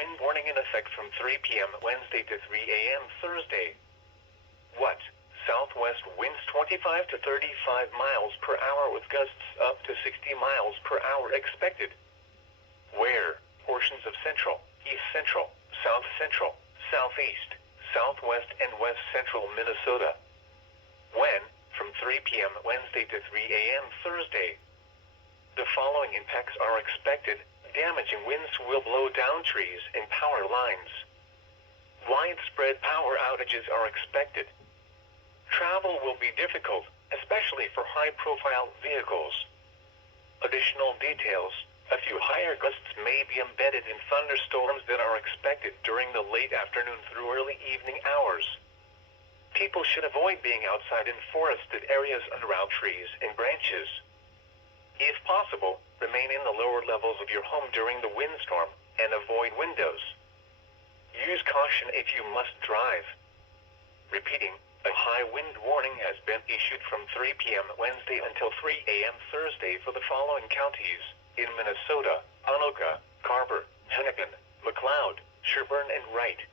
wind warning in effect from 3 p.m. Wednesday to 3 a.m. Thursday. What? Southwest winds 25 to 35 miles per hour with gusts up to 60 miles per hour expected. Where? Portions of central, east central, south central, southeast, southwest and west central Minnesota. When? From 3 p.m. Wednesday to 3 a.m. Thursday. The following impacts are expected. Damaging winds will blow down trees and power lines. Widespread power outages are expected. Travel will be difficult, especially for high-profile vehicles. Additional details: a few higher gusts may be embedded in thunderstorms that are expected during the late afternoon through early evening hours. People should avoid being outside in forested areas and around trees and branches. If possible, remain in the lower levels of your home during the windstorm, and avoid windows. Use caution if you must drive. Repeating, a high wind warning has been issued from 3 p.m. Wednesday until 3 a.m. Thursday for the following counties: in Minnesota: Anoka, Carver, Hennepin, McLeod, Sherburne and Wright.